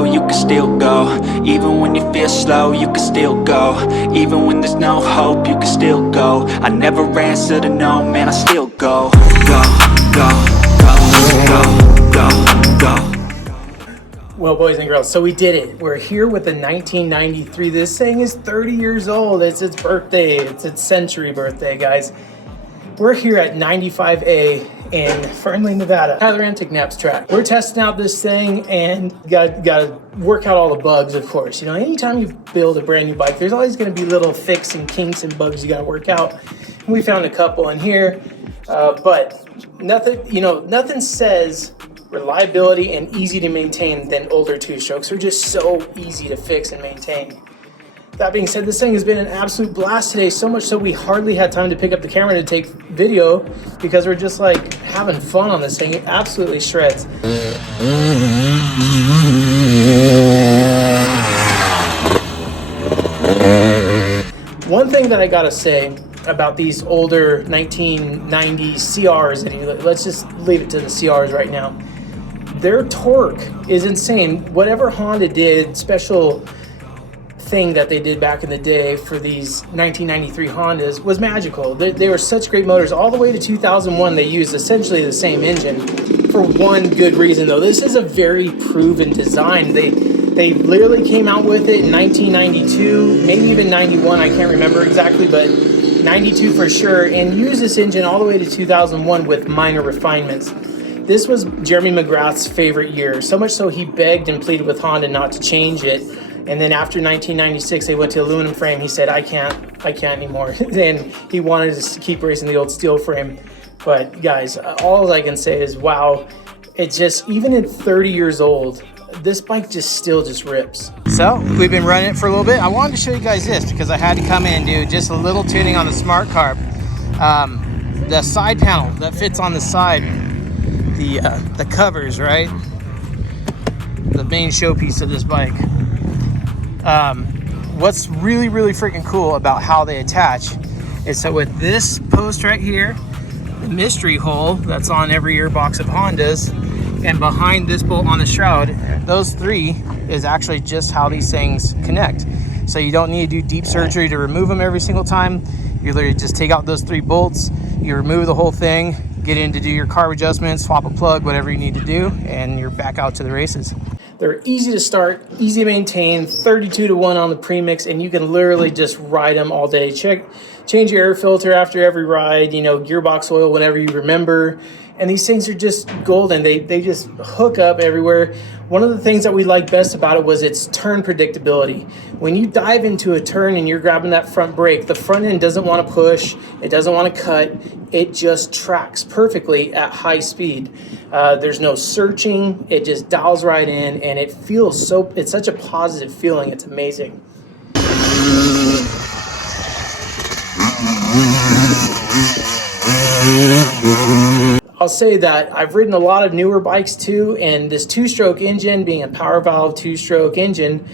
go, you can still go. Even when you feel slow, you can still go. Even when there's no hope, you can still go. I never answer to no, man, I still go. Go, go, go, go, go, go. Well, boys and girls, so we did it. We're here with the 1993. This thing is 30 years old. It's its birthday. It's its century birthday, guys. We're here at 95A in Fernley, Nevada, Tyler Antic Naps track. We're testing out this thing and got to work out all the bugs, of course. You know, anytime you build a brand new bike, there's always going to be little fixes and kinks and bugs you got to work out. And we found a couple in here, but nothing says reliability and easy to maintain than older two-strokes. They're just so easy to fix and maintain. That being said, this thing has been an absolute blast today, so much so we hardly had time to pick up the camera to take video because we're just like having fun on this thing. It absolutely shreds. One thing that I gotta say about these older 1990 CRs, and let's just leave it to the CRs right now. Their torque is insane. Whatever Honda did, special thing that they did back in the day for these 1993 Hondas was magical. They were such great motors. All the way to 2001, they used essentially the same engine for one good reason, though. This is a very proven design. They literally came out with it in 1992, maybe even 91, I can't remember exactly, but 92 for sure, and used this engine all the way to 2001 with minor refinements. This was Jeremy McGrath's favorite year, so much so he begged and pleaded with Honda not to change it. And then after 1996, they went to aluminum frame. He said, I can't anymore. And he wanted to keep racing the old steel frame. But guys, all I can say is, wow, it just, even at 30 years old, this bike just rips. So we've been running it for a little bit. I wanted to show you guys this because I had to come in and do just a little tuning on the smart carb. The side panel that fits on the side, the covers, right? The main showpiece of this bike. What's really freaking cool about how they attach is so with this post right here, the mystery hole that's on every earbox of Hondas, and behind this bolt on the shroud, those three is actually just how these things connect. So you don't need to do deep surgery to remove them every single time. You literally just take out those three bolts, you remove the whole thing, get in to do your carb adjustments, swap a plug, whatever you need to do, and you're back out to the races. They're easy to start, easy to maintain, 32-to-1 on the premix, and you can literally just ride them all day. Change your air filter after every ride, gearbox oil whenever you remember. And these things are just golden. They just hook up everywhere. One of the things that we liked best about it was its turn predictability. When you dive into a turn and you're grabbing that front brake, the front end doesn't want to push, it doesn't want to cut, it just tracks perfectly at high speed. There's no searching, it just dials right in, and it feels it's such a positive feeling, it's amazing. I'll say that I've ridden a lot of newer bikes too, and this two-stroke engine, being a power valve two-stroke engine,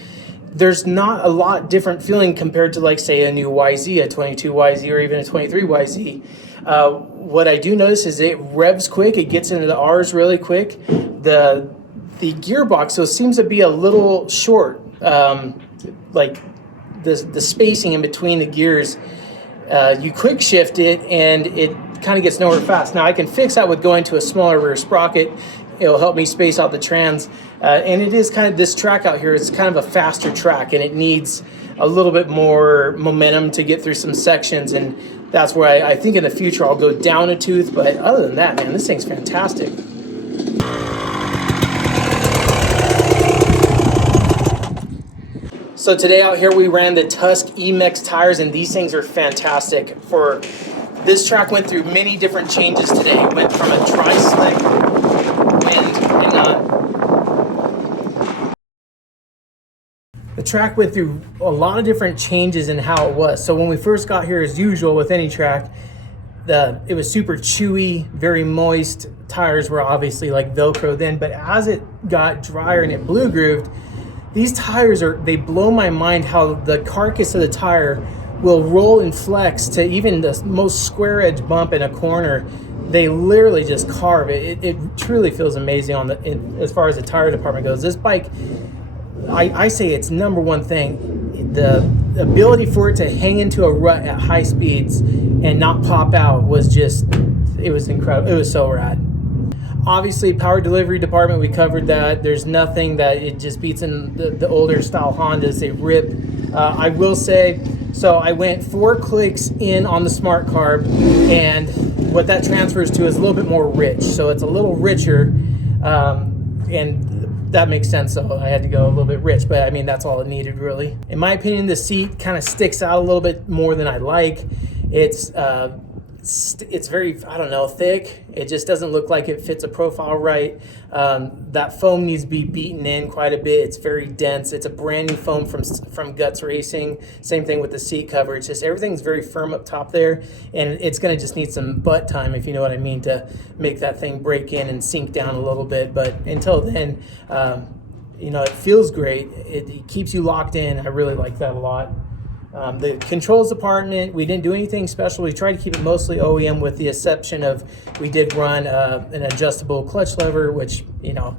there's not a lot different feeling compared to, like, say, a new YZ, a 22YZ, or even a 23YZ. What I do notice is it revs quick, it gets into the R's really quick. The gearbox, so it seems to be a little short, like the spacing in between the gears. You quick shift it and it kind of gets nowhere fast. Now I can fix that with going to a smaller rear sprocket. It'll help me space out the trans. And it is kind of, this track out here is kind of a faster track, and it needs a little bit more momentum to get through some sections. And that's where I think in the future I'll go down a tooth. But other than that, man, this thing's fantastic. So today out here we ran the Tusk E-Mex tires, and these things are fantastic. This track went through many different changes today. It went from a tri-slick wind, the track went through a lot of different changes in how it was. So when we first got here, as usual with any track, it was super chewy, very moist. Tires were obviously like Velcro then, but as it got drier and it blue grooved, these tires they blow my mind how the carcass of the tire will roll and flex to even the most square edge bump in a corner. They literally just carve it. It truly feels amazing as far as the tire department goes. This bike, I say its number one thing, the ability for it to hang into a rut at high speeds and not pop out was just, it was incredible. It was so rad. Obviously, power delivery department, we covered that. There's nothing that it just beats in the older style Hondas. They rip. I will say, so I went 4 clicks in on the smart carb, and what that transfers to is a little bit more rich. So it's a little richer, and that makes sense. So I had to go a little bit rich, but I mean, that's all it needed really. In my opinion, the seat kind of sticks out a little bit more than I like. It's very, I don't know, thick. It just doesn't look like it fits a profile right. That foam needs to be beaten in quite a bit. It's very dense. It's a brand new foam from Guts Racing. Same thing with the seat cover. It's just everything's very firm up top there, and it's going to just need some butt time, if you know what I mean, to make that thing break in and sink down a little bit. But until then, you know, it feels great. It keeps you locked in. I really like that a lot. The controls department, we didn't do anything special. We tried to keep it mostly OEM, with the exception of we did run an adjustable clutch lever, which, you know,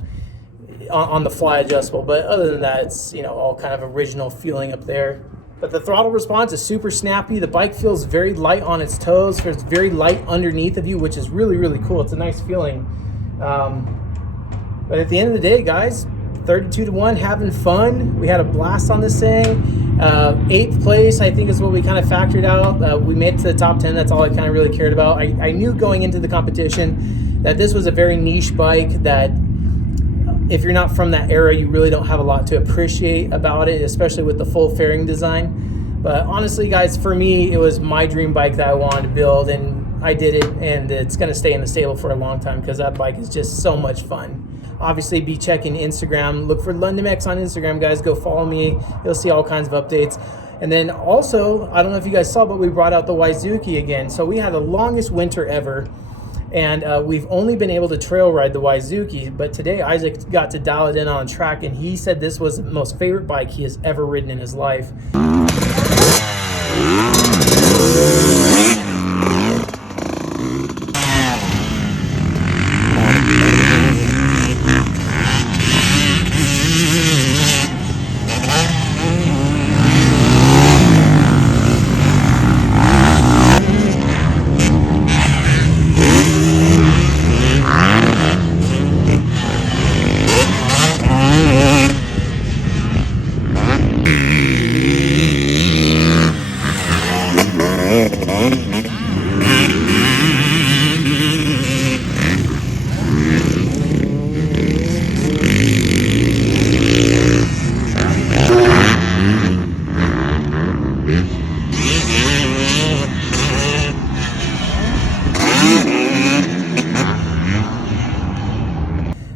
on the fly adjustable. But other than that, it's, you know, all kind of original feeling up there. But the throttle response is super snappy. The bike feels very light on its toes. It's very light underneath of you, which is really, really cool. It's a nice feeling. But at the end of the day, guys, 32-1, having fun. We had a blast on this thing. 8th place, I think, is what we kind of factored out. We made it to the top 10. That's all I kind of really cared about. I knew going into the competition that this was a very niche bike, that if you're not from that era, you really don't have a lot to appreciate about it, especially with the full fairing design. But honestly, guys, for me, it was my dream bike that I wanted to build, and I did it, and it's going to stay in the stable for a long time because that bike is just so much fun. Obviously, be checking Instagram. Look for London X on Instagram, guys. Go follow me. You'll see all kinds of updates. And then also, I don't know if you guys saw, but we brought out the Wizuki again. So we had the longest winter ever, and we've only been able to trail ride the Wizuki. But today, Isaac got to dial it in on a track, and he said this was the most favorite bike he has ever ridden in his life.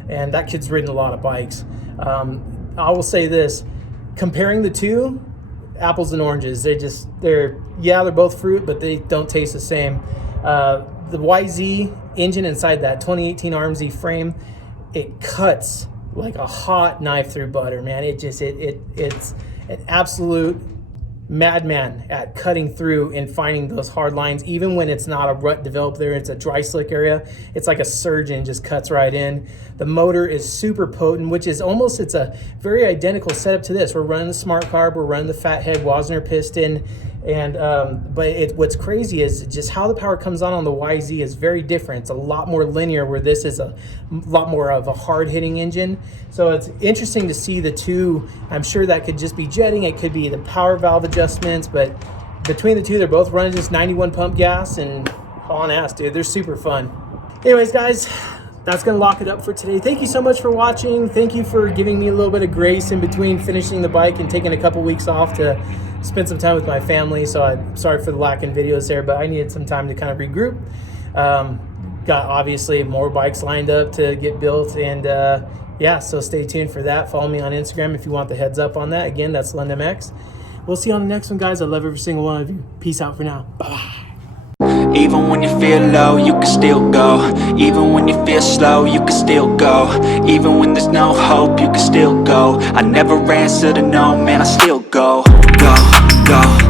And that kid's ridden a lot of bikes. I will say this, comparing the two, apples and oranges, they're both fruit, but they don't taste the same. The YZ engine inside that 2018 RMZ frame, it cuts like a hot knife through butter, man. It's an absolute madman at cutting through and finding those hard lines, even when it's not a rut developed there. It's a dry slick area. It's like a surgeon, just cuts right in. The motor is super potent, which is almost, it's a very identical setup to this. We're running the smart carb, we're running the fathead Wasner piston, and but what's crazy is just how the power comes on the YZ is very different. It's a lot more linear, where this is a lot more of a hard-hitting engine. So it's interesting to see the two. I'm sure that could just be jetting, it could be the power valve adjustments, but between the two, they're both running just 91 pump gas and hauling ass, dude. They're super fun. Anyways, guys, that's gonna lock it up for today. Thank you so much for watching. Thank you for giving me a little bit of grace in between finishing the bike and taking a couple weeks off to spend some time with my family. So I'm sorry for the lack in videos there, but I needed some time to kind of regroup. Got obviously more bikes lined up to get built, and yeah, so stay tuned for that. Follow me on Instagram if you want the heads up on that. Again, that's LondonX. We'll see you on the next one, guys. I love every single one of you. Peace out for now. Bye-bye. Even when you feel low, you can still go. Even when you feel slow, you can still go. Even when there's no hope, you can still go. I never answer to no, man, I still go. Go, go.